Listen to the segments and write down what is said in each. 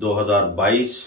2022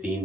3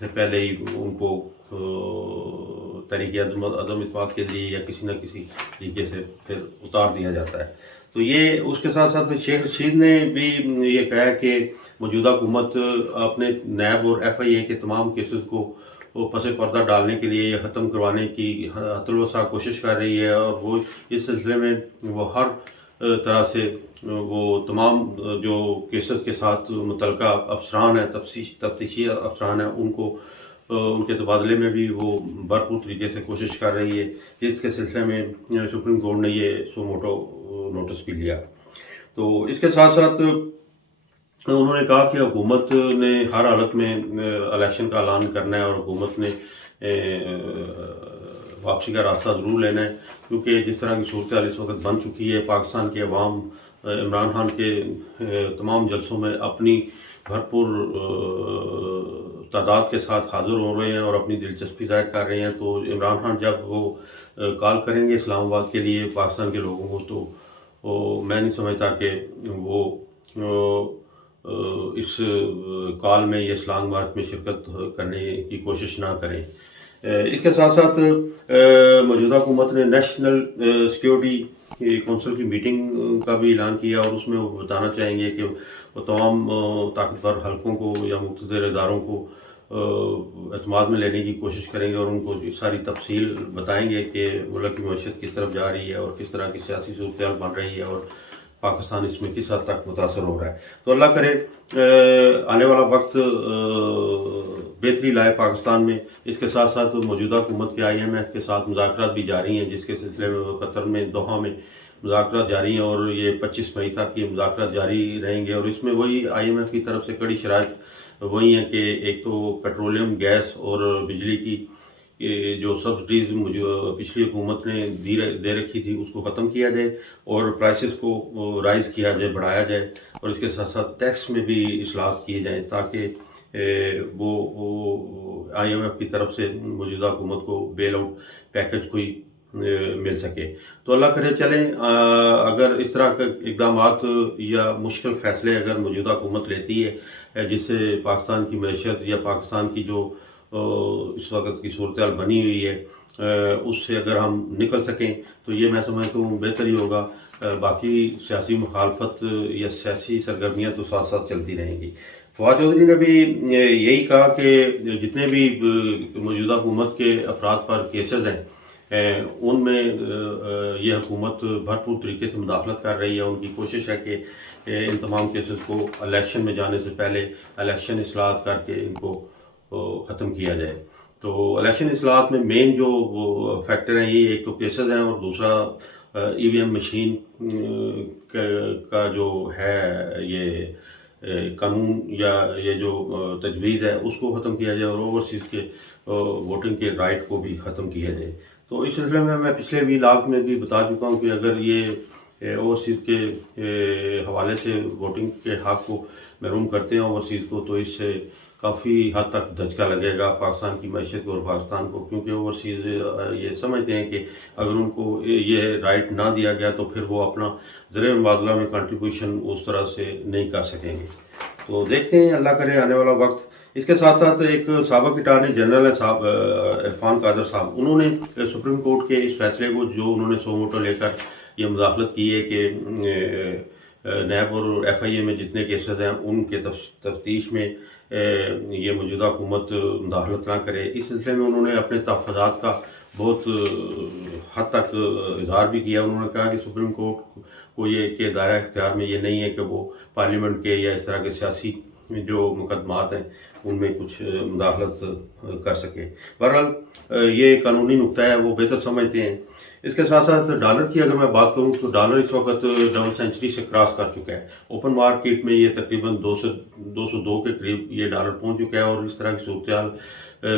سے پہلے ہی ان کو تحریک عدم اعتماد کے ذریعے یا کسی نہ کسی طریقے سے پھر اتار دیا جاتا ہے۔ تو یہ اس کے ساتھ ساتھ شیخ رشید نے بھی یہ کہا کہ موجودہ حکومت اپنے نیب اور ایف آئی اے کے تمام کیسز کو پس پردہ ڈالنے کے لیے یا ختم کروانے کی حتی الوسع کوشش کر رہی ہے، اور وہ اس سلسلے میں وہ ہر طرح سے وہ تمام جو کیسز کے ساتھ متعلقہ افسران ہیں، تفتیشی افسران ہیں، ان کے تبادلے میں بھی وہ بھرپور طریقے سے کوشش کر رہی ہے، جس کے سلسلے میں سپریم کورٹ نے یہ سو موٹو نوٹس بھی لیا۔ تو اس کے ساتھ ساتھ انہوں نے کہا کہ حکومت نے ہر حالت میں الیکشن کا اعلان کرنا ہے، اور حکومت نے واپسی کا راستہ ضرور لینا ہے، کیونکہ جس طرح کی صورتحال اس وقت بن چکی ہے، پاکستان کے عوام عمران خان کے تمام جلسوں میں اپنی بھرپور تعداد کے ساتھ حاضر ہو رہے ہیں اور اپنی دلچسپی ظاہر کر رہے ہیں۔ تو عمران خان جب وہ کال کریں گے اسلام آباد کے لیے پاکستان کے لوگوں کو، تو میں نہیں سمجھتا کہ وہ اس کال میں یا اسلام مارچ میں شرکت کرنے کی کوشش نہ کریں۔ اس کے ساتھ ساتھ موجودہ حکومت نے نیشنل سیکیورٹی کونسل کی میٹنگ کا بھی اعلان کیا، اور اس میں وہ بتانا چاہیں گے کہ وہ تمام طاقتور حلقوں کو یا مقتدر اداروں کو اعتماد میں لینے کی کوشش کریں گے، اور ان کو ساری تفصیل بتائیں گے کہ ملک کی معیشت کس طرف جا رہی ہے اور کس طرح کی سیاسی صورتحال بن رہی ہے، اور پاکستان اس میں کس حد تک متاثر ہو رہا ہے۔ تو اللہ کرے آنے والا وقت بہتری لائے پاکستان میں۔ اس کے ساتھ ساتھ موجودہ حکومت کے آئی ایم ایف کے ساتھ مذاکرات بھی جاری ہیں، جس کے سلسلے میں قطر میں دوحہ میں مذاکرات جاری ہیں، اور یہ 25 مئی تک یہ مذاکرات جاری رہیں گے۔ اور اس میں وہی آئی ایم ایف کی طرف سے کڑی شرائط وہی ہیں کہ ایک تو پیٹرولیم، گیس اور بجلی کی جو سبسڈیز پچھلی حکومت نے دے رکھی تھی اس کو ختم کیا جائے، اور پرائسز کو رائز کیا جائے، بڑھایا جائے، اور اس کے ساتھ ساتھ ٹیکس میں بھی اصلاحات کیے جائیں تاکہ وہ آئی ایم ایف کی طرف سے موجودہ حکومت کو بیل آؤٹ پیکج کوئی مل سکے۔ تو اللہ کرے چلیں، اگر اس طرح کے اقدامات یا مشکل فیصلے اگر موجودہ حکومت لیتی ہے جس سے پاکستان کی معیشت یا پاکستان کی جو اس وقت کی صورتحال بنی ہوئی ہے اس سے اگر ہم نکل سکیں تو یہ میں سمجھتا ہوں بہتر ہی ہوگا۔ باقی سیاسی مخالفت یا سیاسی سرگرمیاں تو ساتھ ساتھ چلتی رہیں گی۔ فواد چودھری نے بھی یہی کہا کہ جتنے بھی موجودہ حکومت کے افراد پر کیسز ہیں ان میں یہ حکومت بھرپور طریقے سے مداخلت کر رہی ہے۔ ان کی کوشش ہے کہ ان تمام کیسز کو الیکشن میں جانے سے پہلے الیکشن اصلاحات کر کے ان کو ختم کیا جائے۔ تو الیکشن اصلاحات میں مین جو فیکٹر ہیں یہ ایک تو کیسز ہیں، اور دوسرا ای وی ایم مشین کا جو ہے یہ قانون یا یہ جو تجویز ہے اس کو ختم کیا جائے، اور اوورسیز کے ووٹنگ کے رائٹ کو بھی ختم کیا جائے۔ تو اس سلسلے میں پچھلے ولاگ میں بھی بتا چکا ہوں کہ اگر یہ اوورسیز کے حوالے سے ووٹنگ کے حق کو محروم کرتے ہیں اوورسیز کو، تو اس سے کافی حد تک دھچکا لگے گا پاکستان کی معیشت کو اور پاکستان کو، کیونکہ اوورسیز یہ سمجھتے ہیں کہ اگر ان کو یہ رائٹ نہ دیا گیا تو پھر وہ اپنا زر مبادلہ میں کنٹریبیوشن اس طرح سے نہیں کر سکیں گے۔ تو دیکھتے ہیں، اللہ کرے آنے والا وقت۔ اس کے ساتھ ساتھ ایک سابق اٹارنی جنرل ہے صاحب عرفان قادر صاحب، انہوں نے سپریم کورٹ کے اس فیصلے کو جو انہوں نے سو موٹو لے کر یہ مداخلت کی ہے کہ نیب اور ایف آئی اے میں جتنے کیسز ہیں ان کے تفتیش میں یہ موجودہ حکومت مداخلت نہ کرے، اس سلسلے میں انہوں نے اپنے تحفظات کا بہت حد تک اظہار بھی کیا۔ انہوں نے کہا کہ سپریم کورٹ کو یہ کہ دائرہ اختیار میں یہ نہیں ہے کہ وہ پارلیمنٹ کے یا اس طرح کے سیاسی جو مقدمات ہیں ان میں کچھ مداخلت کر سکے۔ بہرحال یہ قانونی نقطہ ہے، وہ بہتر سمجھتے ہیں۔ اس کے ساتھ ساتھ ڈالر کی اگر میں بات کروں تو ڈالر اس وقت ڈبل سینچری سے کراس کر چکا ہے۔ اوپن مارکیٹ میں یہ تقریباً 202 کے قریب یہ ڈالر پہنچ چکا ہے، اور اس طرح کی صورتحال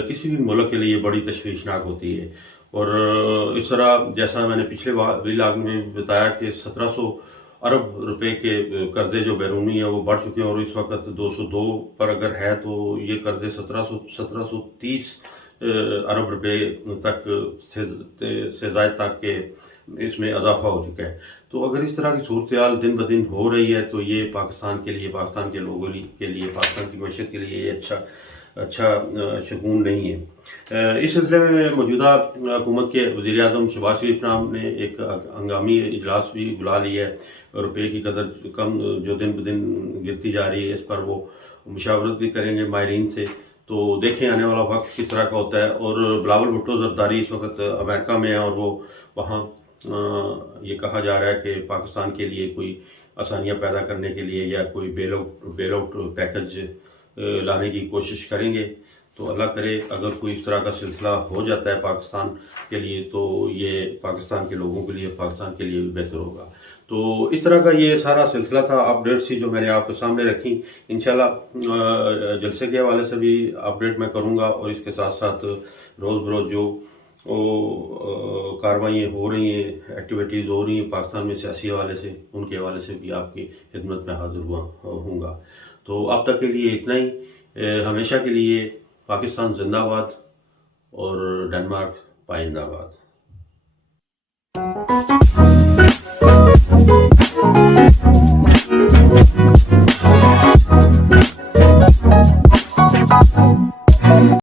کسی بھی ملک کے لیے بڑی تشویشناک ہوتی ہے۔ اور اس طرح جیسا میں نے پچھلے ولاگ میں بتایا کہ 1700 ارب روپے کے قرضے جو بیرونی ہیں وہ بڑھ چکے ہیں، اور اس وقت 202 پر اگر ہے تو یہ قرضے 1730 ارب روپے تک سے زائد تک کہ اس میں اضافہ ہو چکا ہے۔ تو اگر اس طرح کی صورتحال دن بدن ہو رہی ہے تو یہ پاکستان کے لیے، پاکستان کے لوگوں کے لیے، پاکستان کی معیشت کے لیے یہ اچھا اچھا شگون نہیں ہے۔ اس سلسلے میں موجودہ حکومت کے وزیر اعظم شہباز شریف صاحب نے ایک ہنگامی اجلاس بھی بلا لیا ہے۔ روپے کی قدر کم جو دن بدن گرتی جا رہی ہے، اس پر وہ مشاورت بھی کریں گے ماہرین سے۔ تو دیکھیں آنے والا وقت کس طرح کا ہوتا ہے۔ اور بلاول بھٹو زرداری اس وقت امریکہ میں ہیں، اور وہ وہاں یہ کہا جا رہا ہے کہ پاکستان کے لیے کوئی آسانیاں پیدا کرنے کے لیے یا کوئی بیل آؤٹ پیکج لانے کی کوشش کریں گے۔ تو اللہ کرے اگر کوئی اس طرح کا سلسلہ ہو جاتا ہے پاکستان کے لیے تو یہ پاکستان کے لوگوں کے لیے، پاکستان کے لیے بھی بہتر ہوگا۔ تو اس طرح کا یہ سارا سلسلہ تھا، اپڈیٹ سی جو میں نے آپ کے سامنے رکھی۔ انشاءاللہ جلسے کے حوالے سے بھی اپڈیٹ میں کروں گا، اور اس کے ساتھ ساتھ روز بروز جو کاروائیاں ہو رہی ہیں، ایکٹیویٹیز ہو رہی ہیں پاکستان میں سیاسی حوالے سے، ان کے حوالے سے بھی آپ کی خدمت میں حاضر ہوں گا۔ تو اب تک کے لیے اتنا ہی۔ ہمیشہ کے لیے پاکستان زندہ باد اور ڈنمارک پائندہ باد۔